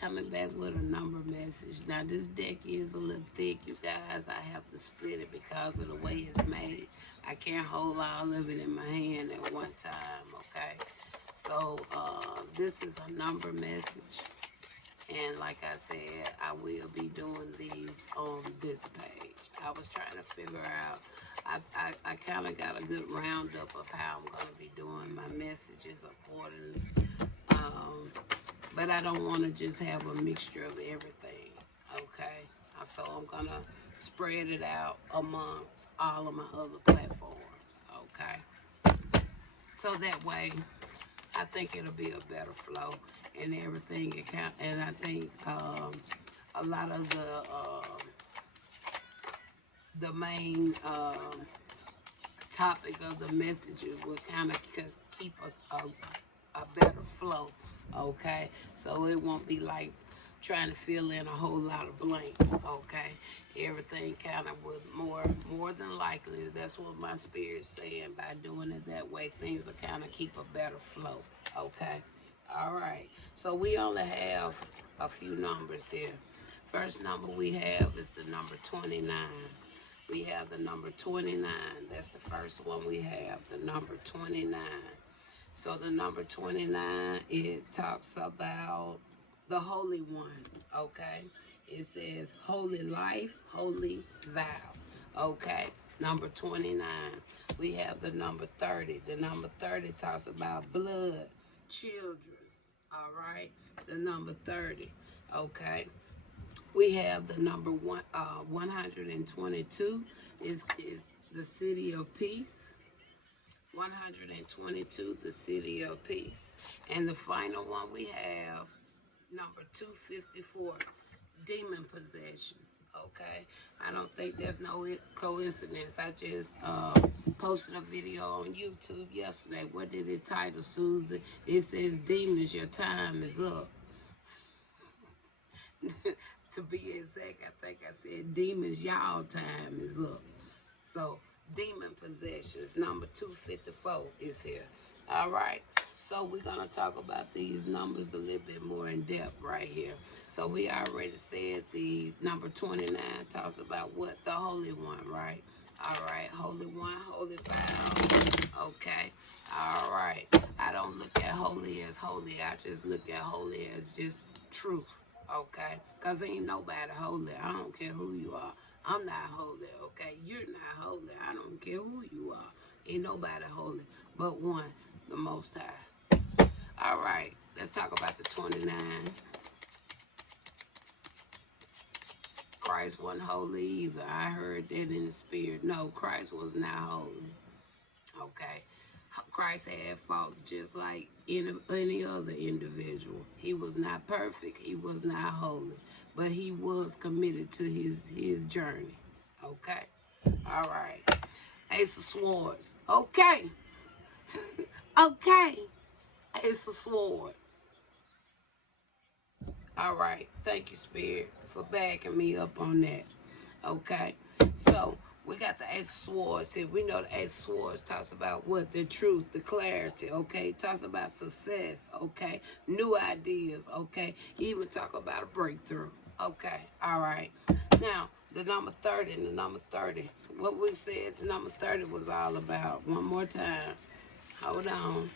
coming back with a number message. Now this deck is a little thick, you guys. I have to split it because of the way it's made. I can't hold all of it in my hand at one time, okay? So this is a number message. And like I said, I will be doing these on this page. I was trying to figure out, I kind of got a good roundup of how I'm going to be doing my messages accordingly. But I don't want to just have a mixture of everything, okay? So I'm going to spread it out amongst all of my other platforms, okay? So that way, I think it'll be a better flow and everything. And I think a lot of the main topic of the messages will kind of keep a better flow, okay? So it won't be like trying to fill in a whole lot of blanks, okay? Everything kind of would more than likely, that's what my spirit's saying, by doing it that way, things will kind of keep a better flow, okay? All right, so we only have a few numbers here. First number we have is the number 29. We have the number 29. That's the first one we have, the number 29. So the number 29, it talks about the Holy One, okay? It says holy life, holy vow, okay? Number 29. We have the number 30. The number 30 talks about blood, children, all right? The number 30, okay? We have the number 122 is the city of peace. 122, the city of peace. And the final one we have, number 254, demon possessions, okay? I don't think there's no coincidence. I just posted a video on YouTube yesterday. What did it title, Susan? It says, demons, your time is up. To be exact, I think I said, demons, y'all time is up. So, demon possessions, number 254 is here. All right. So, we're going to talk about these numbers a little bit more in depth right here. So, we already said the number 29 talks about what? The Holy One, right? All right. Holy One, holy vow. Okay. All right. I don't look at holy as holy. I just look at holy as just truth. Okay? Because ain't nobody holy. I don't care who you are. I'm not holy, okay? You're not holy. I don't care who you are. Ain't nobody holy but one, the Most High. All right, let's talk about the 29. Christ wasn't holy either. I heard that in the spirit. No, Christ was not holy, okay? Christ had faults just like any other individual. He was not perfect. He was not holy. But he was committed to his journey. Okay? All right. Ace of Swords. Okay. Okay. Ace of Swords. All right. Thank you, Spirit, for backing me up on that. Okay? So, we got the Ace of Swords here. We know the Ace of Swords talks about what? The truth, the clarity, okay? Talks about success, okay? New ideas, okay? Even talk about a breakthrough, okay? All right. Now, the number 30 and the number 30. What we said the number 30 was all about. One more time. Hold on.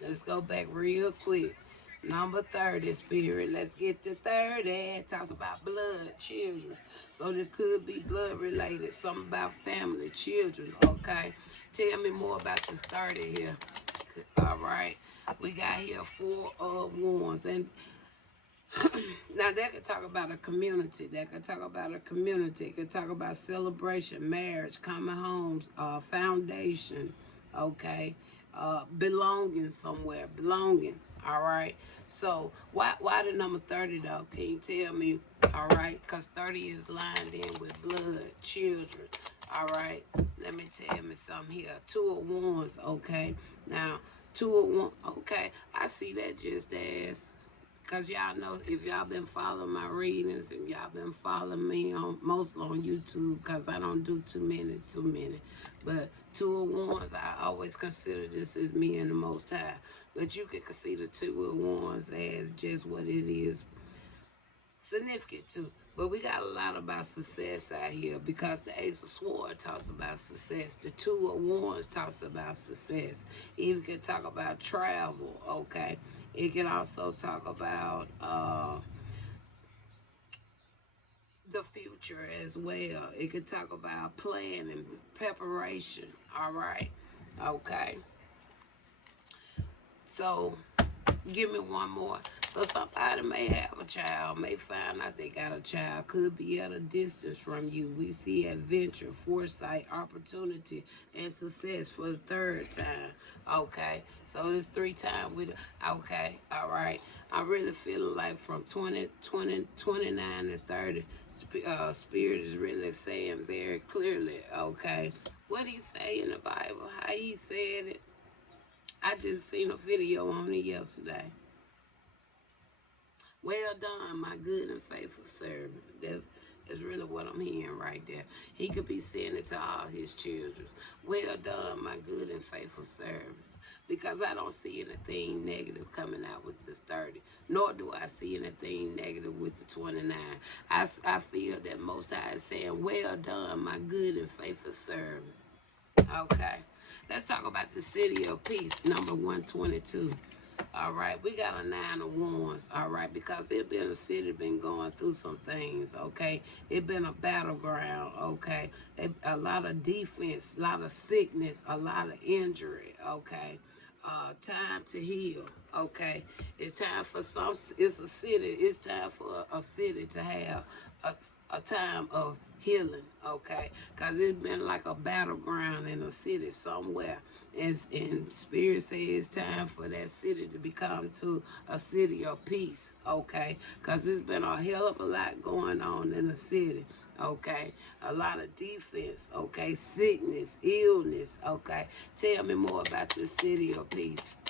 Let's go back real quick. Number 30, Spirit. Let's get to 30. It talks about blood, children. So there could be blood related. Something about family, children, okay? Tell me more about this 30 here. All right. We got here 4 of Wands. And now that could talk about a community. That could talk about a community. It could talk about celebration, marriage, common homes, foundation, okay? Belonging somewhere, belonging. All right. So why the number 30 though? Can you tell me? All right, because 30 is lined in with blood, children. All right. Let me tell me something here. 2 of Wands. Okay. Now 2 of Wands. Okay. I see that just as. Because y'all know, if y'all been following my readings, if y'all been following me mostly on YouTube, because I don't do too many. But 2 of Wands, I always consider this as me and the Most High. But you can consider 2 of Wands as just what it is significant to. But we got a lot about success out here because the Ace of Swords talks about success. The Two of Wands talks about success. Even can talk about travel, okay? It can also talk about the future as well. It can talk about planning, preparation, all right? Okay. So give me one more. So somebody may have a child, may find out they got a child, could be at a distance from you. We see adventure, foresight, opportunity, and success for the third time. Okay, so this 3 times with, okay, all right. I'm really feeling like from 29 to 30, Spirit is really saying very clearly, okay, what he say in the Bible, how he said it. I just seen a video on it yesterday. Well done, my good and faithful servant. That's really what I'm hearing right there. He could be saying it to all his children. Well done, my good and faithful servants. Because I don't see anything negative coming out with this 30. Nor do I see anything negative with the 29. I feel that Most High is saying, well done, my good and faithful servant. Okay. Let's talk about the city of peace, number 122. All right, we got a 9 of Wands, all right, because it been a city been going through some things, okay? It been a battleground, okay? A lot of defense, a lot of sickness, a lot of injury, okay? Time to heal, okay? It's time for it's a city, it's time for a city to have a time of healing, okay? Because it's been like a battleground in a city somewhere. And Spirit says it's time for that city to become to a city of peace, okay? Because there's been a hell of a lot going on in the city, okay? A lot of defense, okay? Sickness, illness, okay? Tell me more about this city of peace.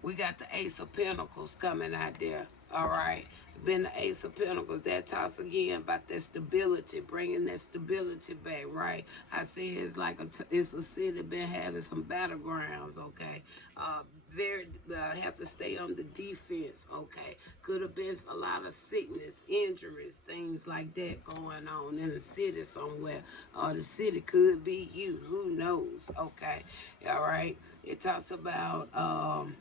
We got the Ace of Pentacles coming out there, all right? Been the Ace of Pentacles. That talks again about that stability, bringing that stability back, right? I say it's like it's a city been having some battlegrounds, okay? Have to stay on the defense, okay? Could have been a lot of sickness, injuries, things like that going on in the city somewhere. Or the city could be you. Who knows? Okay, all right. It talks about um,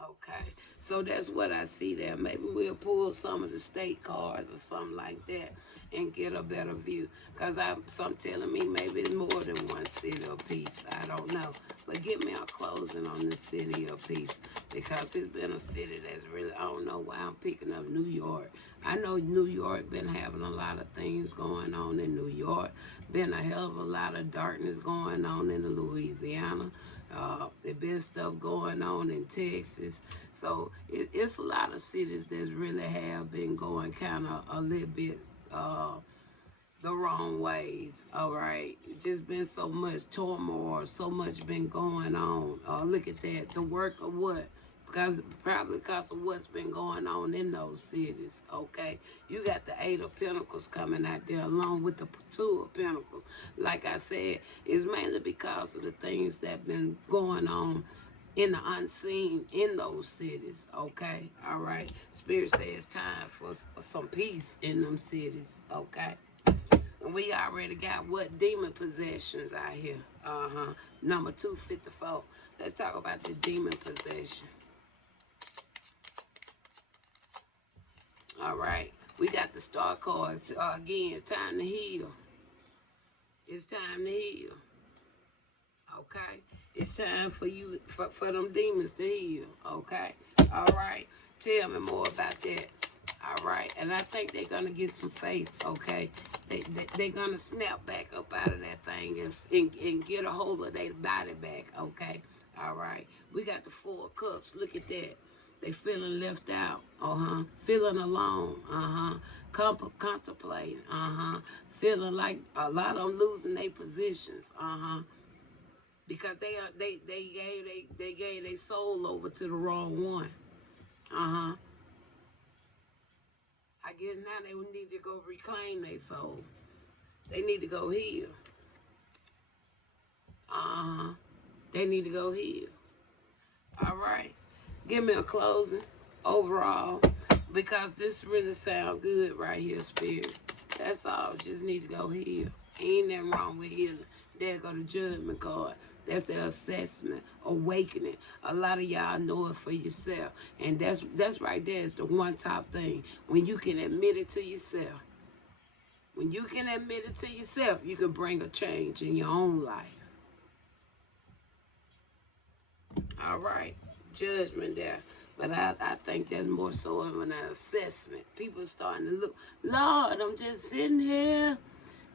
okay, so that's what I see there. Maybe we'll pull some of the state cards or something like that and get a better view. Because some telling me maybe it's more than one city of peace. I don't know. But give me a closing on this city of peace. Because it's been a city that's really, I don't know why I'm picking up New York. I know New York been having a lot of things going on in New York. Been a hell of a lot of darkness going on in Louisiana. There been stuff going on in Texas. So it's a lot of cities that really have been going kind of a little bit the wrong ways, all right? Just been so much turmoil, so much been going on. Look at that, the work of what? Probably because of what's been going on in those cities, okay? You got the 8 of Pentacles coming out there along with the 2 of Pentacles. Like I said, it's mainly because of the things that been going on in the unseen in those cities, okay? All right? Spirit says it's time for some peace in them cities, okay? And we already got what? Demon possessions out here. Number 254. Let's talk about the demon possession. All right. We got the star cards. Again, time to heal. It's time to heal. Okay? It's time for you, for them demons to heal. Okay? All right? Tell me more about that. All right? And I think they're going to get some faith. Okay? They're going to snap back up out of that thing and get a hold of their body back. Okay? All right? We got the 4 of Cups. Look at that. They feeling left out, feeling alone, contemplating, feeling like a lot of them losing their positions, because they gave their soul over to the wrong one. I guess now they need to go reclaim their soul. They need to go heal. They need to go heal. All right. Give me a closing overall, because this really sound good right here, Spirit. That's all. Just need to go heal. Ain't nothing wrong with healing. There go the judgment card. That's the assessment, awakening. A lot of y'all know it for yourself. And that's right there. It's the one top thing. When you can admit it to yourself. When you can admit it to yourself, you can bring a change in your own life. All right. Judgment there. But I think that's more so of an assessment. People starting to look, Lord, I'm just sitting here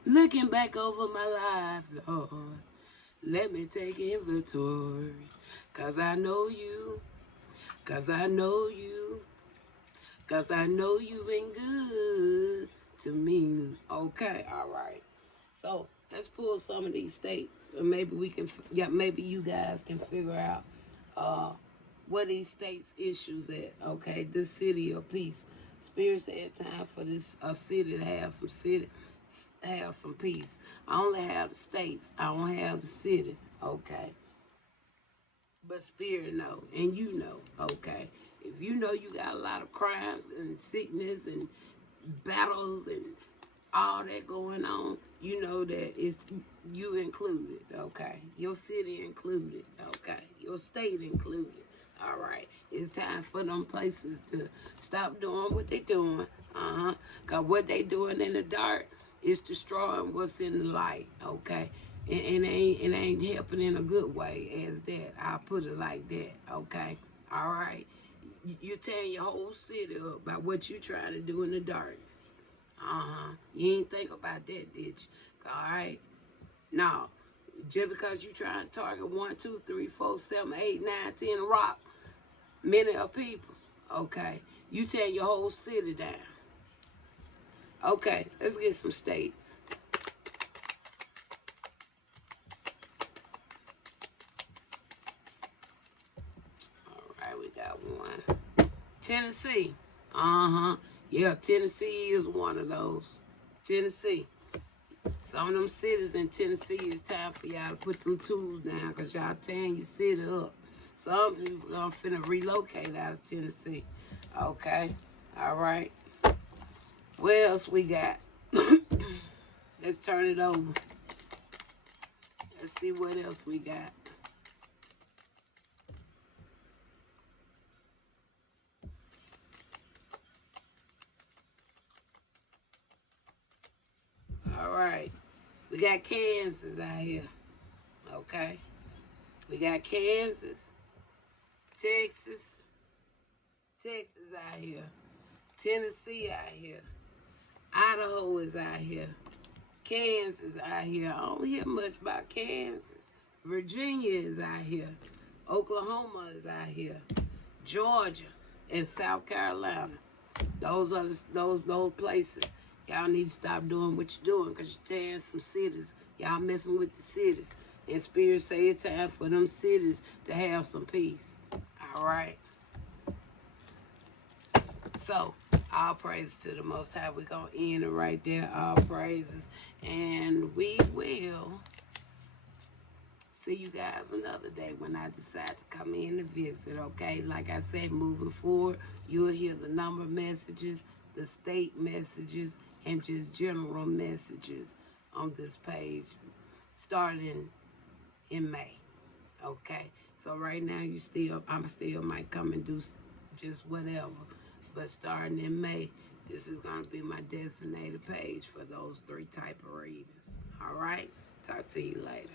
looking back over my life, Lord. Let me take inventory. Cause I know you. Cause I know you. Cause I know you've been good to me. Okay, all right. So let's pull some of these states. Or maybe we can, maybe you guys can figure out where these states issues at. Okay, this city of peace. Spirit said time for this city to have some peace. I only have the states. I don't have the city. Okay. But Spirit know, and you know, okay. If you know you got a lot of crimes and sickness and battles and all that going on, you know that it's you included, okay? Your city included, okay? Your state included, all right? It's time for them places to stop doing what they doing, because what they doing in the dark is destroying what's in the light, okay? And it ain't helping in a good way as that. I'll put it like that, okay? All right? You're tearing your whole city up by what you trying to do in the darkness. You ain't think about that, did you? All right? No. Just because you trying to target 1, 2, 3, 4, 7, 8, 9, 10 rock, many of peoples, okay? You tearing your whole city down. Okay, let's get some states. All right, we got one. Tennessee. Yeah, Tennessee is one of those. Tennessee. Some of them cities in Tennessee, it's time for y'all to put them tools down because y'all tearing your city up. Some people gonna finna relocate out of Tennessee. Okay. All right. What else we got? Let's turn it over. Let's see what else we got. All right. We got Kansas out here. Okay. We got Kansas, Texas out here, Tennessee out here, Idaho is out here, Kansas out here. I don't hear much about Kansas. Virginia is out here, Oklahoma is out here, Georgia and South Carolina. Those are those places. Y'all need to stop doing what you're doing because you're tearing some cities. Y'all messing with the cities. And Spirit say it's time for them cities to have some peace. All right? So, all praises to the Most High. We're going to end it right there. All praises. And we will see you guys another day when I decide to come in to visit, okay? Like I said, moving forward, you'll hear the number messages, the state messages, and just general messages on this page starting in May, okay? So right now, I'm still might come and do just whatever. But starting in May, this is going to be my designated page for those 3 type of readings, all right? Talk to you later.